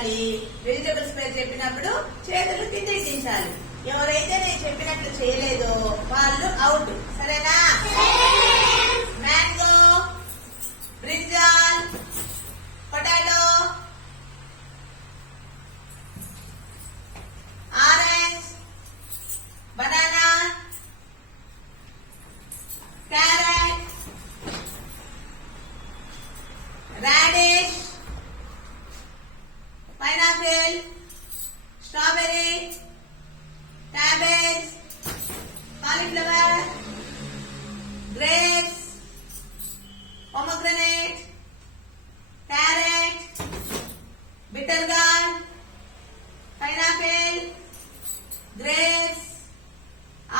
చేయాలి? వెజిటబుల్స్ పేరు చెప్పినప్పుడు చేతులు కిందికి దించాలి. ఎవరైతే నేను చెప్పినట్లు చేయలేదో వాళ్ళు అవుట్.